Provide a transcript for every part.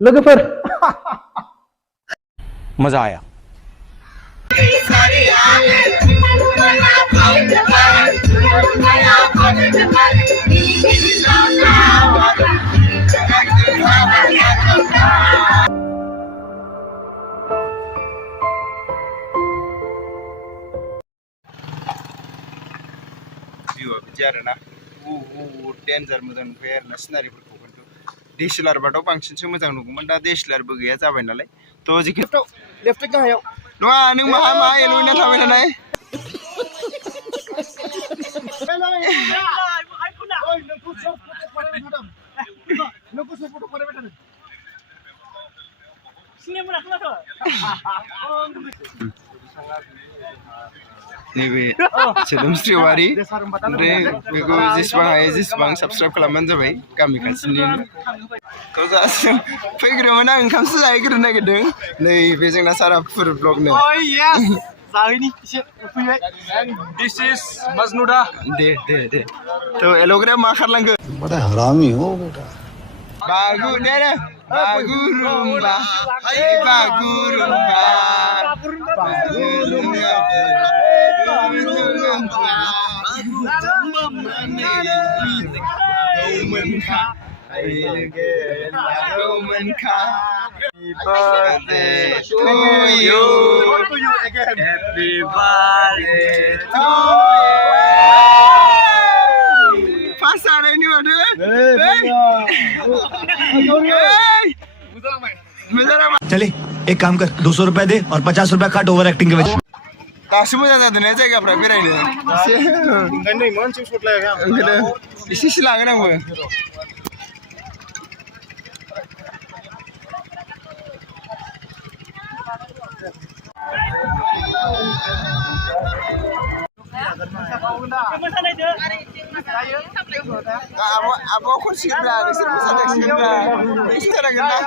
लोगोफोर मजा आया बिदि आरोना डेन्जार मोजां नुखायो आरोना सिनारिफोरखौ खिन्थु DSLR-बाथ' बांसिनसो मोजां नुगौमोन दा DSLR-बो गैया जाबाय नालाय थ' जिखुनु लेफ्ट गाहायाव नङा नों मा एलुमिना थाबाय थानाय नैबे सोदोमस्रि औवारि ओमफ्राय बेखौ जेसेबां हायो जेसेबां साबस्क्राइब खालामबानो जाबाय गामि खाथिनि थ' जासिम फैग्रोमोन आं ओंखामसो जाहैग्रोनो नागिरदों नैबे जोंना सारापुर ब्लगनो दिस इज मजनुदा दे थ' एल'ग्राया मा खारलांखो बड़ा हरामी हो बेटा Bagurumba Bagurumba Happy birthday to you. Happy birthday to you. Pasar ini waduh. चले एक काम कर 200 रुपए दे और 50 रुपए काट ओवर एक्टिंग के वजह दासो मोजां जादों ना जायगाफ्रा बेरायनो ओंखायनो इमानसिम सर्ट लाया ओंखायनो एसे लागोन आंबो Abang aku sihra, disini ada sihra. Ini ada gana.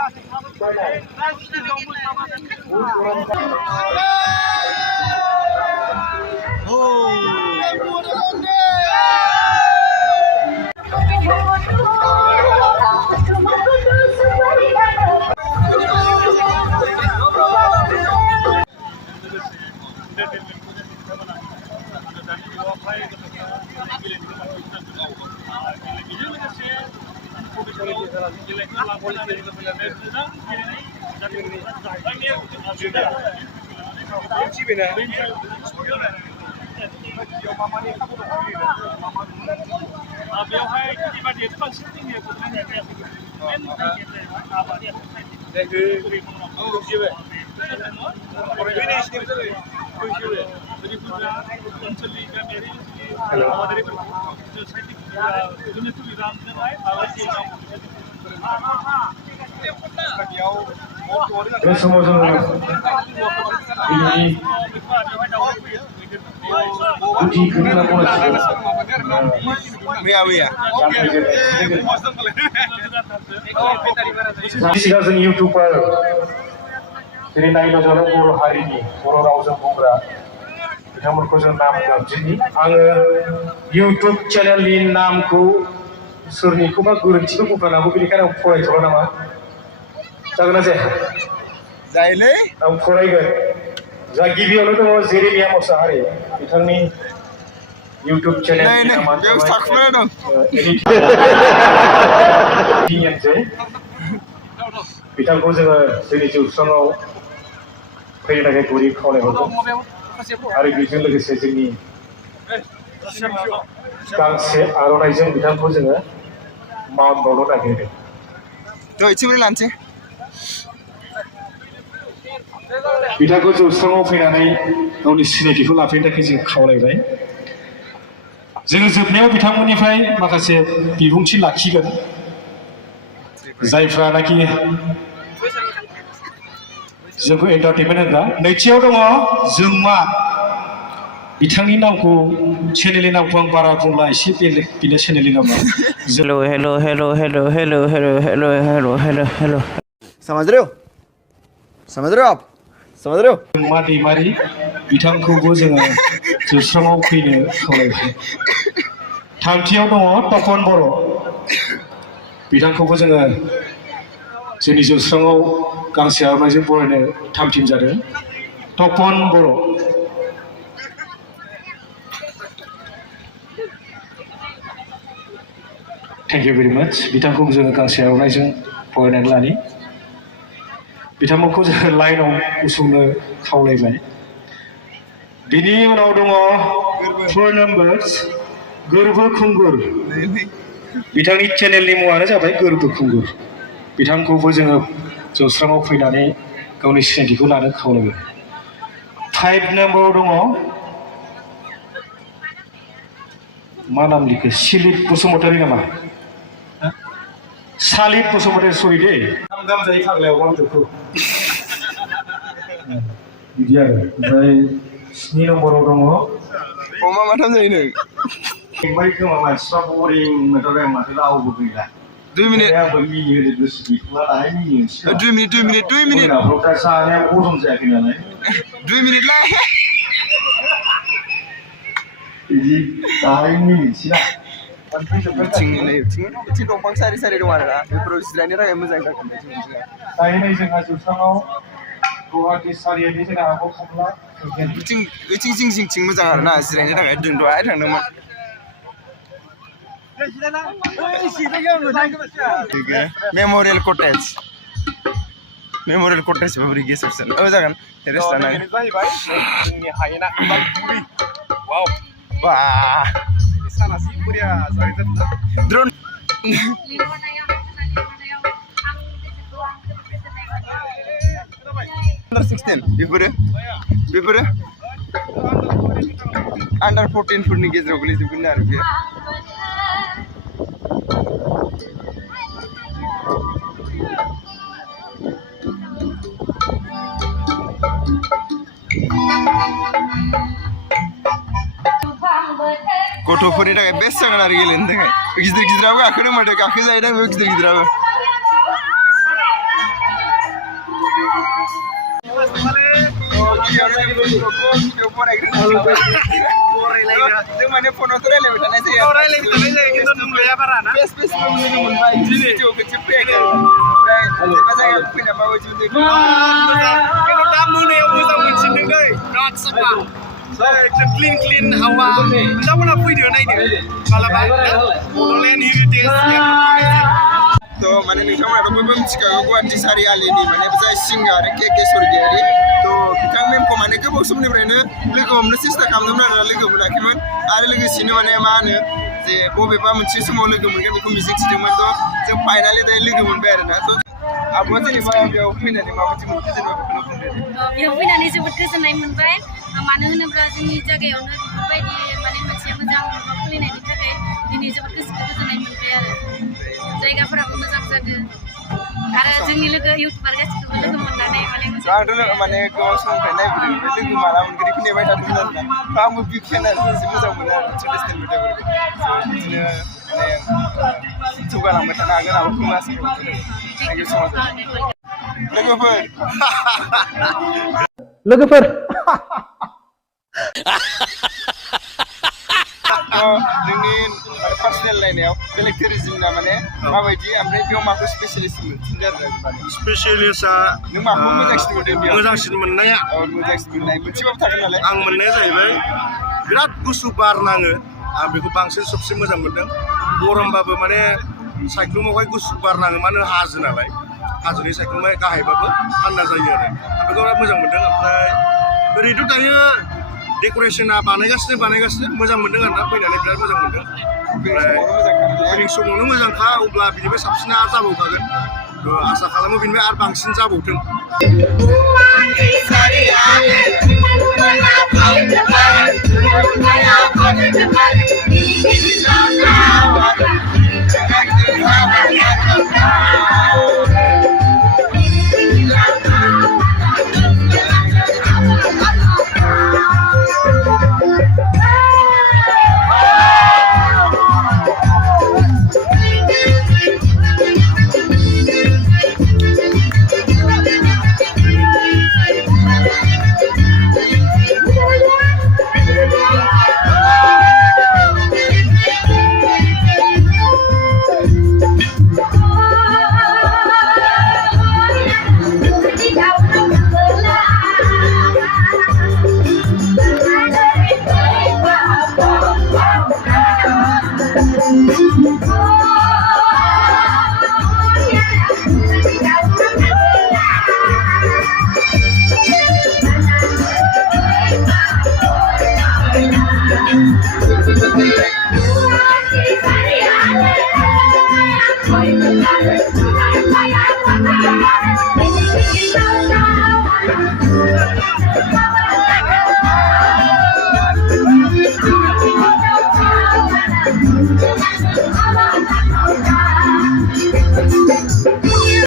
सिगां जों इउटुबार जेरै नायनो जादों बर' हारिनि बर' रावजों बुंग्रा बिथांमोनखौ जों नाम गाबज्रिनि आङो इउटुब चेनेलनि नामखौ सोरनिखौबा गोरोन्थिखौ बुंफ्लांनांगौ बेनिखायनो आं फरायथ'ला नामा जागोन ना जाया जायोलै आं फरायगोन जा गिबियावनो दङ जेरेमिया मोसाहारि बिथांनि इउटुब चेनेलनि नामा बिथांखौ जोङो जोंनि जौस्राङाव फैनो थाखाय गुरै खावलायहरदों आरो बेजों लोगोसे जोंनि गांसे आर'नाइजों बिथांखौ जोङो मान बावनो नागिरदों थ' एसेबो लानोसै बिथांखौ जौस्राङाव फैनानै गावनि सिनायथिखौ लाफैनो थाखाय जों खावलायबाय जोङो जोबनायाव बिथांमोननिफ्राय माखासे बिबुंथि लाखिगोन जायफ्रानाखि जोंखौ एन्टारटेनमेन्ट होग्रा नैथियाव दङ जों मा बिथांनि नामखौ चेनेलनि नामखौ आं बारा बुंला एसे बेलेग बिनो चेनेलनि नामा हेलो समझ रहे हो आप मा दैमारि बिथांखौबो जोङो जौस्राङाव फैनो खावलायबाय थामथियाव दङ तपन बर' बिथांखौबो जोङो जोंनि जौस्राङाव गांसे आर'नाइजों बरायनो थामथिम जादों तपन बर' थेंक इउ भेरि माच बिथांखौ जोङो गांसे आर'नाइजों बरायनानै लानि बिथांमोनखौ जोङो लाइनाव गसंनो खावलायबाय बिनि उनाव दङ 4 नाम्बार्स गोरबो खुंगुर बिथांनि चेनेलनि मुङानो जाबाय गोरबो खुंगुर बिथांखौबो जोङो जौस्राङाव फैनानै गावनि सिनायथिखौ लानो खावलायबाय 5 नाम्बाराव दङ मा नाम लिखो सिलिप बसुमतारी नामा सालिप बसुमतारी सरि दे नाम गामजायै फाग्लायाव गावजोबखौ बिदि आरो ओमफ्राय 7 नम्बराव दङ अमा माथाम जायो नों ओमफ्राय गोमा मानसिफ्रा बरिं मोनथारबाय माथो रावबो गैला 2 मिनिट आंबो मिनिहोनो गोसो गैथ'ला दाहाय मिनिनोसै 2 मिनिट 2 मिनिट 2 मिनिट मोनाफ्राव जानाया हजम जायाखै नालाय 2 मिनिट ला बिदि दाहाय मिनिनोसै ना बिथिं दंफां सारि सारि दं आरोना बेफोराव जिरायनो थाखाय मोजां जागोन दायो नै जोंहा जौस्राङाव गुवाहाटी चारियालि जोंना आब' खामला बिथिं जिं जिंथिं मोजां आरोना जिरायनो थाखाय जों दहाय थांदोंमोन मेम'रियेल कटेज माबोरै गेजेरजों जागोन रेस्टुरेन्ट जाहैबाय जोंनि हायेना उदालगुरि वाव बा सानासि बरिया जाहैदों ड्रोन Under 16 बेफोरो Under 14 फोरनि गेजेराव गोलैजोबगोन आरो बे गथ'फोरनि थाखाय बेस्ट जागोन आरो गेलेनो थाखाय गिदिर गिदिराबो गाखोनो माथो गाखोजायोदां बे गिदिर गिदिराबो जों माने फनावथ' रायलायबाय थानाय जायो खिन्थु नुलाया बारा ना बेस्ट लोगो मोनबाय भिडिअ खेबसे फैयाखै ओमफ्राय जेनेबा जायगायाव फैना माबायदि मोनदों खिन्थु दा मोनायाव मोजां मोनसिनदों दै बिराद साफा क्लिन हावा नोंथांमोना फैदो नायदो मालाबा बड'लेण्ड हेरिटेज थ' माने नोंथांमोनाथ' बयबो मिथिखागौ गुवाहाटी चारियालिनि माने जाय सिंगार के स्वर्गियारि थ' बिथां मेमखौ माने गोबाव समनिफ्रायनो लोगो हमनो सेस्था खालामदोंमोन आरो लोगो मोनाखैमोन आरो लोगोसेनो माने मा होनो जे बबेबा मोनसे समाव लोगो मोनगोन बेखौ मिजिंथिदोंमोन थ' जों फाइनालि दायो लोगो मोनबाय आरोना थ' आब'आ जेनेबा बेयाव फैनानै माबायदि मोनखो जेनेबा बेखौनो बुंदो बेयाव फैनानै जोबोद गोजोननाय मोनबाय मानो होनोब्ला जोंनि जायगायावनो बेफोरबायदि माने मोनसे मोजां माबा खुलिनायनि थाखाय दिनै जोबोद गोसोखौ गोजोननाय मोनबाय आरो जायगाफोराबो मोजां जादों आरो जोंनि लोगो इउटुबार गासिखौबो लोगो मोननानै माने आंथ' माने गोबां समनिफ्राय नायबोदों लोगो माला मोनगोन बेखौ नेबाय थादोंमोन आरोना आंबो बिग फेन आरो एसे मोजां मोनो आरो ट्रेडिसनेल मेथाइफोरखौ बिदिनो माने जौगालांबाय थानो हागोन आबो खोनासंनो थेंक इउ स' माच लोगोफोर नोंनि पार्सनेल लायनायाव बेलेग टुरिजिमना माने माबायदि ओमफ्राय बेयाव माखौ स्पेसियलिस्ट मोनफिनदो आरो स्पेसियलिस्टआ नों माखौ मोजांसिन मोनदों बेयाव मोजांसिन मोननाया मोजांसिन मोननाय मोनसेबाबो थागोन नालाय आं मोननाया जाहैबाय बिराद गुसु बार नाङो आं बेखौ बांसिन सबसे मोजां मोनदों गरमबाबो माने सायख्लुमावहाय गुसु बार नाङो मानो हाजो नालाय हाजोनि सायख्लुमा गाहायबाबो थान्दा जायो आरो आं बेखौ बिराद मोजां मोनदों ओमफ्राय ओरैथ' दायो डेक'रेसना बानायगासिनो मोजां मोनदों आरोना फैनानै बिराद मोजां मोनदों ओमफ्राय फैनाय समावनो मोजांखा अब्ला बिनिफ्राय साबसिना जाबावखागोन आसा खालामो बिनिफ्राय आरो बांसिन जाबावथों Thank you.